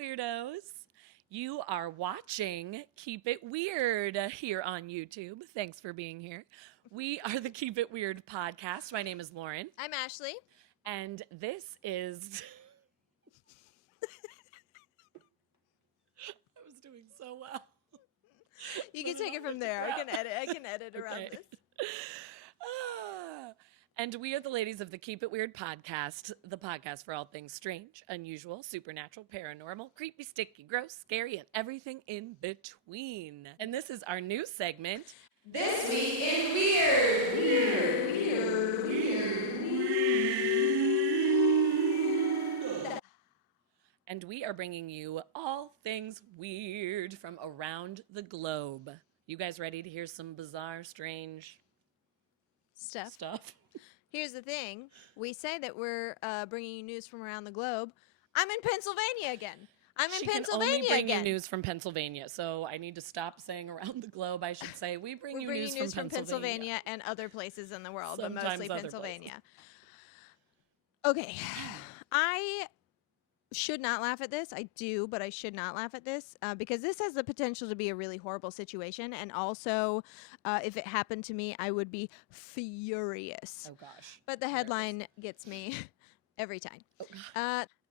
Weirdos. You are watching Keep It Weird here on YouTube. Thanks for being here. We are the Keep It Weird podcast. My name is Lauren. I'm Ashley. And this is... I was doing so well. You can take it from there. I can edit around this. And we are the ladies of the Keep It Weird podcast, the podcast for all things strange, unusual, supernatural, paranormal, creepy, sticky, gross, scary, and everything in between. And this is our new segment, This Week in Weird. And we are bringing you all things weird from around the globe. You guys ready to hear some bizarre, strange stuff? Here's the thing. We say that we're bringing you news from around the globe. I'm in Pennsylvania again. She can only bring you news from Pennsylvania, so I need to stop saying around the globe. I should say we bring you news from Pennsylvania and other places in the world, Sometimes but mostly other Pennsylvania. Okay. I should not laugh at this. I do, but I should not laugh at this because this has the potential to be a really horrible situation. And also, if it happened to me, I would be furious. Oh, gosh. But the headline gets me every time.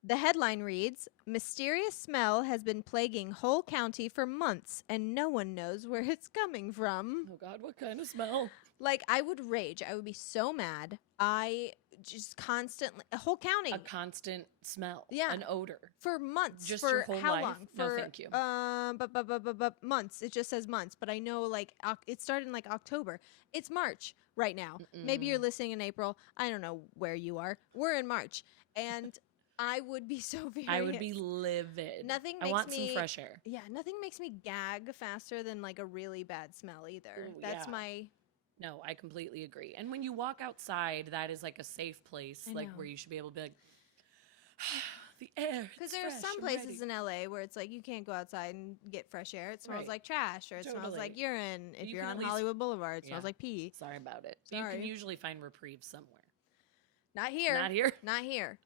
The headline reads, "Mysterious smell has been plaguing whole county for months, and no one knows where it's coming from." Oh, God, what kind of smell? Like, I would rage. I would be so mad. I just constantly, a whole county. A constant smell. Yeah. An odor. For months. Just for your whole how life? long? No, For, thank you. But months. It just says months. But I know, like, it started in, like, October. It's March right now. Maybe you're listening in April. I don't know where you are. We're in March. And I would be so furious. I would be livid. Nothing makes I want me, some fresh air. Yeah, nothing makes me gag faster than, like, a really bad smell either. Ooh, That's yeah. my... No, I completely agree. And when you walk outside, that is like a safe place, I like know. where you should be able to be like, the air. Because there are some places in LA where it's like you can't go outside and get fresh air. It smells Right. like trash, or it smells Totally. like urine. If You you're can on at least- Hollywood Boulevard, it smells Yeah. like pee. Sorry about it. You Sorry. can usually find reprieve somewhere. Not here. Not here. Not here.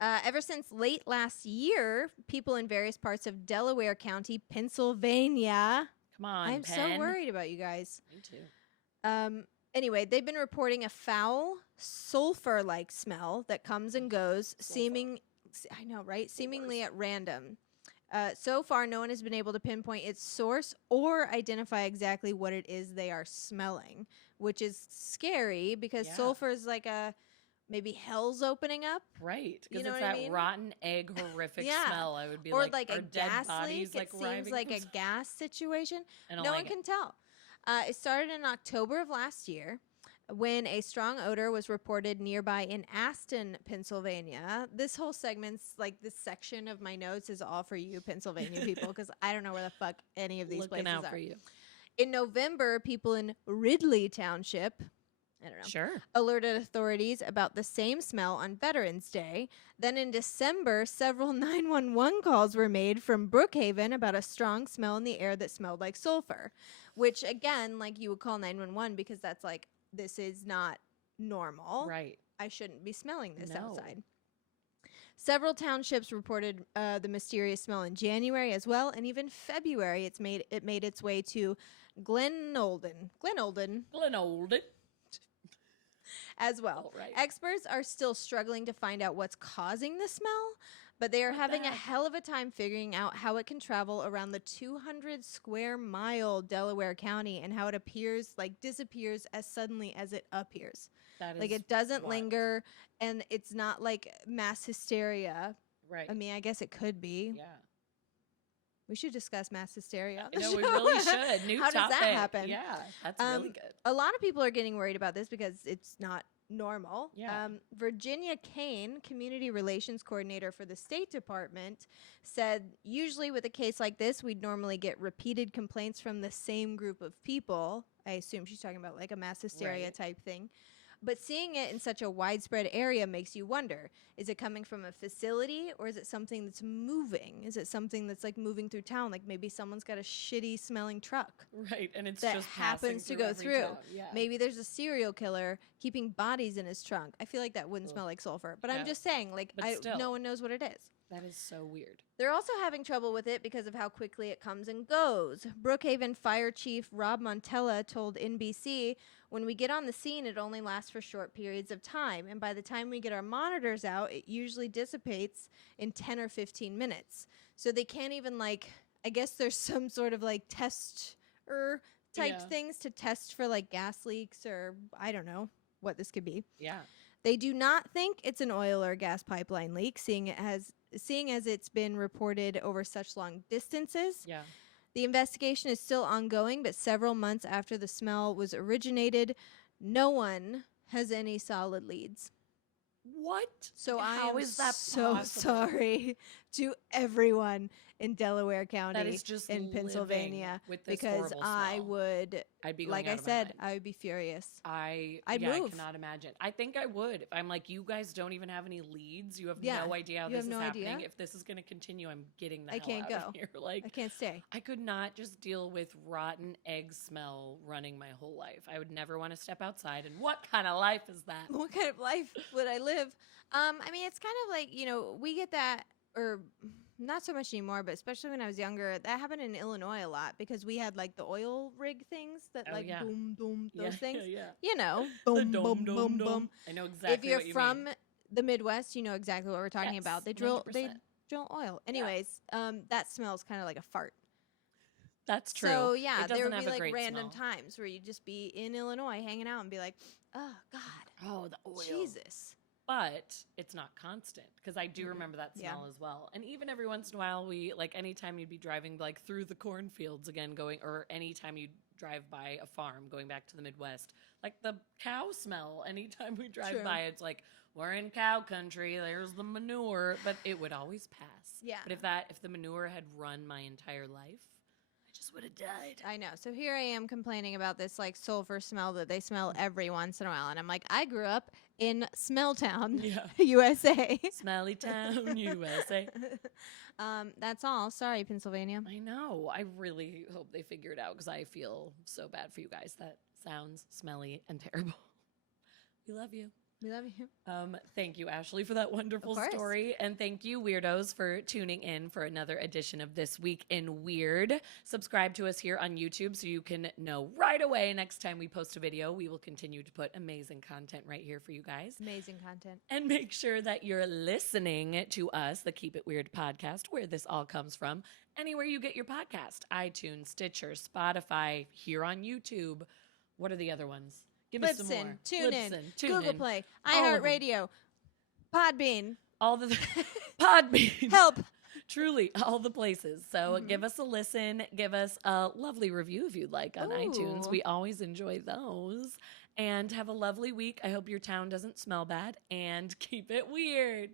Ever since late last year, people in various parts of Delaware County, Pennsylvania. Come on, I'm Penn. so worried about you guys. Me too. Anyway, they've been reporting a foul, sulfur-like smell that comes and goes, seemingly at random. So far, no one has been able to pinpoint its source or identify exactly what it is they are smelling, which is scary because sulfur is like maybe hell's opening up. Right. Because You know it's what I that mean? rotten egg horrific Yeah. smell. I would be Or like, a are dead gas bodies leak. It seems arriving like from a gas situation. I don't No like one it. can tell. It started in October of last year when a strong odor was reported nearby in Aston, Pennsylvania. This whole segment's, like, this section of my notes is all for you Pennsylvania people because I don't know where the fuck any of these Looking places out are. for you. In November, people in Ridley Township, I don't know, Sure. alerted authorities about the same smell on Veterans Day. Then in December, several 911 calls were made from Brookhaven about a strong smell in the air that smelled like sulfur, which, again, like, you would call 911 because that's like, this is not normal. Right. I shouldn't be smelling this No. outside. Several townships reported the mysterious smell in January as well, and even February it made its way to Glenolden as well. Oh, right. Experts are still struggling to find out what's causing the smell, but they are having a hell of a time figuring out how it can travel around the 200 square mile Delaware County and how it disappears as suddenly as it appears. That is Like, it doesn't wild. linger, and it's not like mass hysteria. Right. I mean, I guess it could be. yeah. We should discuss mass hysteria on the No, show. we really should. New How topic. does that happen? Yeah, that's really good. A lot of people are getting worried about this because it's not normal. Yeah. Virginia Kane, community relations coordinator for the State Department, said usually with a case like this, we'd normally get repeated complaints from the same group of people. I assume she's talking about like a mass hysteria Right. type thing. But seeing it in such a widespread area makes you wonder, is it coming from a facility or is it something that's moving? Is it something that's like moving through town? Like maybe someone's got a shitty smelling truck Right, and it's that just happens to passing go every through. town. Yeah. Maybe there's a serial killer keeping bodies in his trunk. I feel like that wouldn't Ugh. smell like sulfur. But Yeah. I'm just saying, like, But still. no one knows what it is. That is so weird. They're also having trouble with it because of how quickly it comes and goes. Brookhaven Fire Chief Rob Montella told NBC, when we get on the scene, it only lasts for short periods of time. And by the time we get our monitors out, it usually dissipates in 10 or 15 minutes. So they can't even, like, I guess there's some sort of, like, tester type things to test for, like, gas leaks or I don't know what this could be. Yeah. They do not think it's an oil or gas pipeline leak, seeing as it's been reported over such long distances. Yeah. The investigation is still ongoing, but several months after the smell was originated, no one has any solid leads. What? So How I is am that so possible? sorry to everyone in Delaware County That is just in Pennsylvania with this because horrible I smell. would, I'd be going like out I of my said, mind. I would be furious. I'd I'd I move. cannot imagine. I think I would. If I'm like, you guys don't even have any leads. You have Yeah, no idea how you this have is no happening. idea. If this is going to continue, I'm getting the I hell can't out go. of here. Like, I can't stay. I could not just deal with rotten egg smell running my whole life. I would never want to step outside. And what kind of life is that? What kind of life would I live? I mean, it's kind of like, we get that, or not so much anymore, but especially when I was younger, that happened in Illinois a lot because we had like the oil rig things that boom, boom, those things. Yeah. Boom, The boom, boom, boom. I know exactly If you're what you from mean. the Midwest, you know exactly what we're talking Yes, about. They drill 100%. oil. Anyways, that smells kind of like a fart. That's true. So yeah, It there doesn't would be have a like great random smell. times where you'd just be in Illinois hanging out and be like, oh God, Oh, the oil. Jesus. But it's not constant because I do remember that Yeah. smell as well. And even every once in a while, we like anytime you'd be driving like through the cornfields again, going, or anytime you drive by a farm going back to the Midwest, like the cow smell. Anytime we drive True. by, it's like we're in cow country. There's the manure, but it would always pass. Yeah. But if the manure had run my entire life, I just would have died. I know. So here I am complaining about this like sulfur smell that they smell every once in a while. And I'm like, I grew up in Smelltown, Yeah. USA. Smelly town, USA. That's all. Sorry, Pennsylvania. I know. I really hope they figure it out because I feel so bad for you guys. That sounds smelly and terrible. We love you. We love you. Thank you, Ashley, for that wonderful Of course. story. And thank you, Weirdos, for tuning in for another edition of This Week in Weird. Subscribe to us here on YouTube so you can know right away next time we post a video. We will continue to put amazing content right here for you guys. Amazing content. And make sure that you're listening to us, the Keep It Weird podcast, where this all comes from, anywhere you get your podcast, iTunes, Stitcher, Spotify, here on YouTube. What are the other ones? Give us some more. Libsyn, TuneIn, TuneIn. Googleplay, All of them. iHeartRadio, Podbean, All the Podbean. help. Truly, all the places. So give us a listen. Give us a lovely review if you'd like on iTunes. Ooh. We always enjoy those. And have a lovely week. I hope your town doesn't smell bad. And keep it weird.